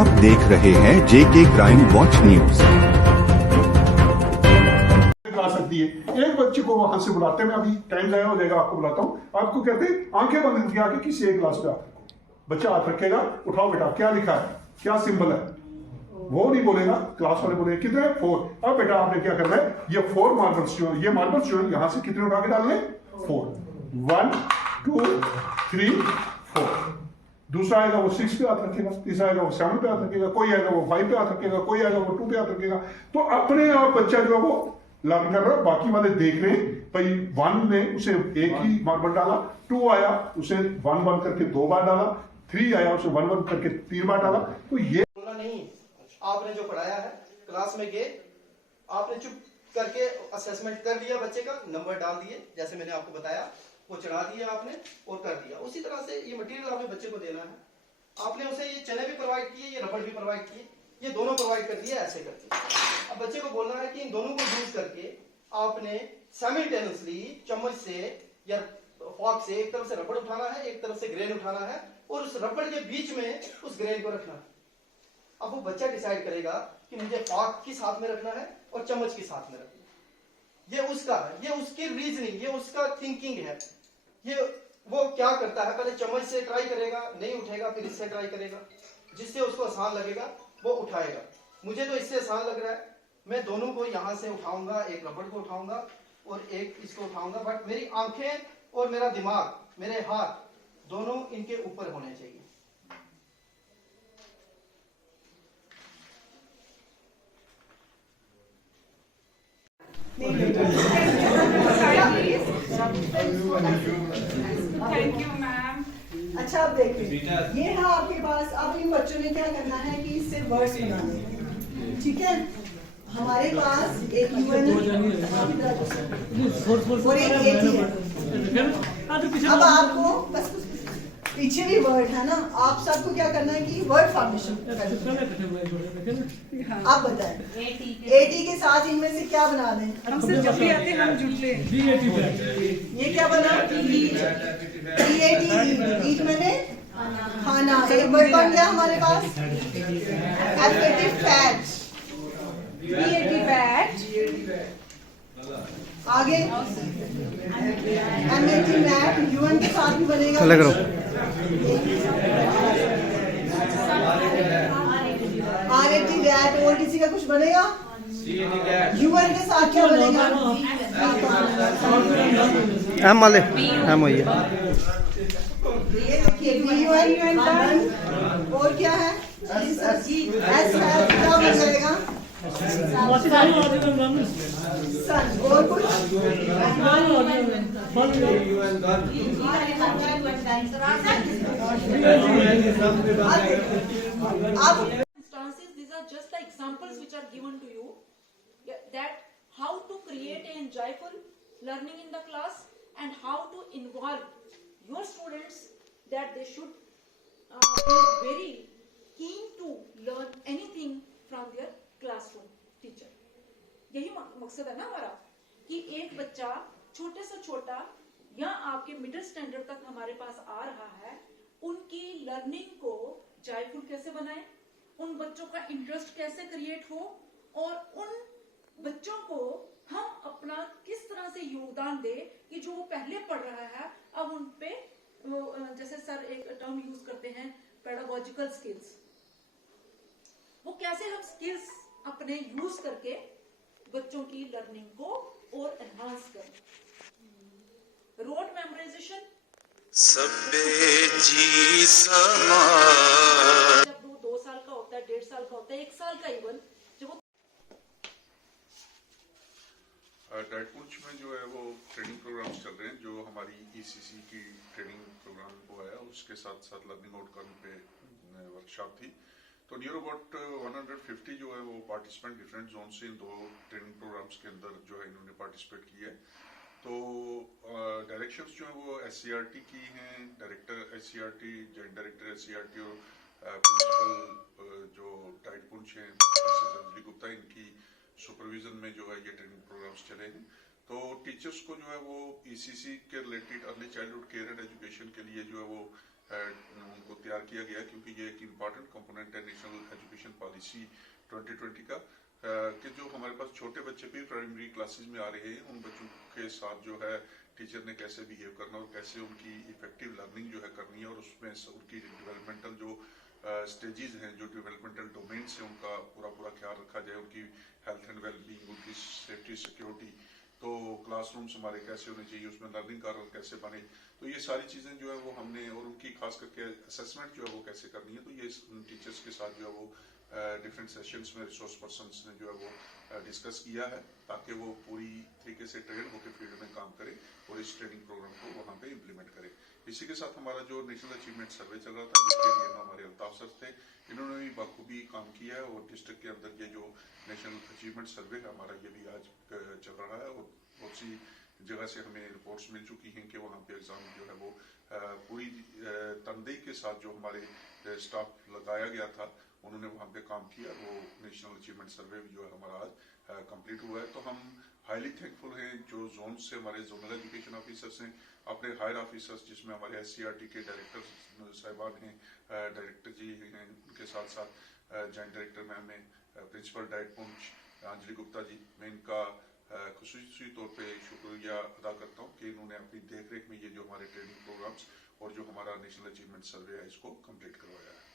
आप देख रहे हैं जेके क्राइम वॉच न्यूज। ला सकती है। एक बच्चे को वहां से बुलाते, मैं अभी टाइम जाया हो जाएगा, आपको बुलाता हूँ। आपको कहते हैं आंखें बंद करके आके किसी एक क्लास पे हाथ रखो। बच्चा हाथ रखेगा, उठाओ बेटा, क्या लिखा है, क्या सिंबल है, वो नहीं बोलेगा, क्लास वाले बोलेंगे कितने 4। अब बेटा आपने क्या करना है, ये 4 मार्बल्स जो ये मार्बल्स जो है, यहां से कितने उठा के डालने, 4, 1 2 3 4। दूसरा आएगा वो 6 पे हाथ रखेगा, तीसरा आएगा वो 7 पे हाथ रखेगा, कोई आएगा वो 5 पे हाथ रखेगा, कोई आएगा वो 2 पे हाथ रखेगा। तो अपने आप बच्चा जो है वो लर्न कर रहा है, बाकी वाले देख रहे हैं। भाई 1 ने उसे एक ही मार्बल डाला, 2 आया उसे 1 1 करके 2 बार डाला, 3 आया उसे 1 1 करके 3 बार डाला। तो ये बोलना नहीं, आपने जो पढ़ाया है क्लास में गए, आपने चुप करके असेसमेंट कर लिया, बच्चे का नंबर डाल दिए, जैसे मैंने आपको बताया वो चढ़ा दिया आपने और कर दिया। उसी तरह से ये मटेरियल आपने बच्चे को देना है। आपने उसे ये चने भी प्रोवाइड किए, ये रबड़ भी प्रोवाइड किए, ये दोनों प्रोवाइड कर दिए ऐसे करके। अब बच्चे को बोलना है कि इन दोनों को यूज करके आपने साइमल्टेनियसली चम्मच से या फॉक से एक तरफ से रबड़ उठाना है, एक तरफ से ग्रेन उठाना है और उस रबड़ के बीच में उस ग्रेन को रखना है। अब वो बच्चा डिसाइड करेगा कि मुझे फॉक किस हाथ में रखना है और चम्मच किस हाथ में रखना है। ये उसका है, ये उसकी रीजनिंग, ये उसका थिंकिंग है। ये वो क्या करता है, पहले चम्मच से ट्राई करेगा, नहीं उठेगा, फिर इससे ट्राई करेगा, जिससे उसको आसान लगेगा वो उठाएगा। मुझे तो इससे आसान लग रहा है, मैं दोनों को यहां से उठाऊंगा, एक रबड़ को उठाऊंगा और एक इसको उठाऊंगा, बट मेरी आंखें और मेरा दिमाग, मेरे हाथ दोनों इनके ऊपर होने चाहिए। Thank you ma'am. अच्छा अब देखिए, ये है आपके पास। अब इन बच्चों ने क्या करना है कि इससे वर्ड्स बनाने हैं, ठीक है। हमारे पास एक यूएन और एक एटी है। अब आपको बस पीछे भी वर्ड है ना, आप सबको क्या करना है कि वर्ड फॉर्मेशन आप बताएं। एटी के साथ इनमें से क्या बना दें? हम सिर्फ जब भी आते हैं हम जुटले। ये क्या बना? ईट मैंने खाना। एक वर्ड बन गया हमारे पास फैट। आगे मैट यूएन के साथ भी बनेगा। RAT rat. और किसी का कुछ बनेगा? यूएन के साथ क्या बनेगा? एम वाले एम वही है। ये देखिए यूएन डन। और क्या है? एस है, क्या बन जाएगा? सन। और कुछ? Instances, these are just the examples which are given to you, that how to create a joyful learning in the class and how to involve your students, that they should be very keen to learn anything from their classroom teacher. यही मकसद है ना हमारा, कि एक बच्चा छोटे से छोटा या आपके मिडिल स्टैंडर्ड तक हमारे पास आ रहा है, उनकी लर्निंग को जॉयफुल कैसे बनाएं, उन बच्चों का इंटरेस्ट कैसे क्रिएट हो, और उन बच्चों को हम अपना किस तरह से योगदान दे कि जो वो पहले पढ़ रहा है अब उन पे वो, जैसे सर एक टर्म यूज करते हैं पेडागोजिकल स्किल्स, वो कैसे हम स्किल्स अपने यूज करके बच्चों की लर्निंग को और एनहांस करें। रोड मेमोराइजेशन जब वो 2 साल का होता है, 1.5 साल का होता है, 1 साल का, इवन जब वो डाइटपुंछ में जो है वो ट्रेनिंग प्रोग्राम्स चल रहे हैं, जो हमारी ईसीसी की ट्रेनिंग प्रोग्राम को आया, उसके साथ साथ लर्निंग आउटकम पे वर्कशॉप थी। तो नियर अबाउट 150 जो है वो पार्टिसिपेंट डिफरेंट जोन से इन 2 ट्रेनिंग प्रोग्राम्स के अंदर जो है इन्होंने पार्टिसिपेट किया है। तो डायरेक्शंस जो है वो एससीईआरटी की हैं, director SCERT, joint director SCERT और प्रिंसिपल जो डाइटपुंछ हैं अंजलि गुप्ता, इनकी सुपरविजन में जो है ये ट्रेनिंग प्रोग्राम्स चले हैं। तो टीचर्स को जो है वो ईसीसी के related early childhood care and education के लिए जो है वो उनको तैयार किया गया, क्योंकि ये एक इम्पॉर्टेंट कंपोनेंट है नेशनल IC 2020 का कि जो हमारे पास छोटे बच्चे भी प्राइमरी क्लासेस में आ रहे हैं, उन बच्चों के साथ जो है टीचर ने कैसे बिहेव करना और कैसे उनकी इफेक्टिव लर्निंग जो है करनी है, और उसमें उनकी डेवलपमेंटल जो स्टेजेस हैं, जो डेवलपमेंटल डोमेन्स हैं, उनका पूरा ख्याल रखा जाए, उनकी हेल्थ एंड वेलबींग, उनकी सेफ्टी सिक्योरिटी, तो क्लासरूम्स हमारे कैसे होने चाहिए, उसमें लर्निंग कार्नर कैसे बने, तो ये सारी चीज़ें जो है वो हमने, और उनकी खास करके असेसमेंट जो है वो कैसे करनी है, तो ये टीचर्स के साथ जो है वो डिफरेंट सेशंस में रिसोर्स पर्सन्स ने जो है वो डिस्कस किया है, ताकि वो पूरी तरीके से ट्रेन होकर फील्ड में काम करे और इस ट्रेनिंग प्रोग्राम को वहाँ पे इम्प्लीमेंट करे। इसी के साथ हमारा जो नेशनल अचीवमेंट सर्वे चल रहा था, जिसके लिए हमारे अल्ताफ सर थे, इन्होंने भी बखूबी काम किया है, और डिस्ट्रिक्ट के अंदर ये जो नेशनल अचीवमेंट सर्वे है हमारा, ये भी आज चल रहा है, और बहुत सी जगह से हमें रिपोर्ट्स मिल चुकी हैं कि वहाँ पे एग्जाम जो है वो पूरी तनदेही के साथ जो हमारे स्टाफ लगाया गया था, उन्होंने वहाँ पे काम किया, वो नेशनल अचीवमेंट सर्वे जो है हमारा आज कंप्लीट हुआ है। तो हम हाईली थैंकफुल हैं जो जोन से हमारे जोनल एजुकेशन ऑफिसर्स हैं, अपने हायर ऑफिसर्स जिसमें हमारे SCRT के डायरेक्टर साहिबान हैं, डायरेक्टर जी हैं, उनके साथ साथ जॉइंट डायरेक्टर मैम हैं, प्रिंसिपल डाइट पुंछ अंजलि गुप्ता जी, मैं इनका खुसूसी तौर पे शुक्रिया अदा करता हूँ कि इन्होंने अपनी देख रेख में ये जो हमारे ट्रेनिंग प्रोग्राम्स और जो हमारा नेशनल अचीवमेंट सर्वे है इसको कंप्लीट करवाया है।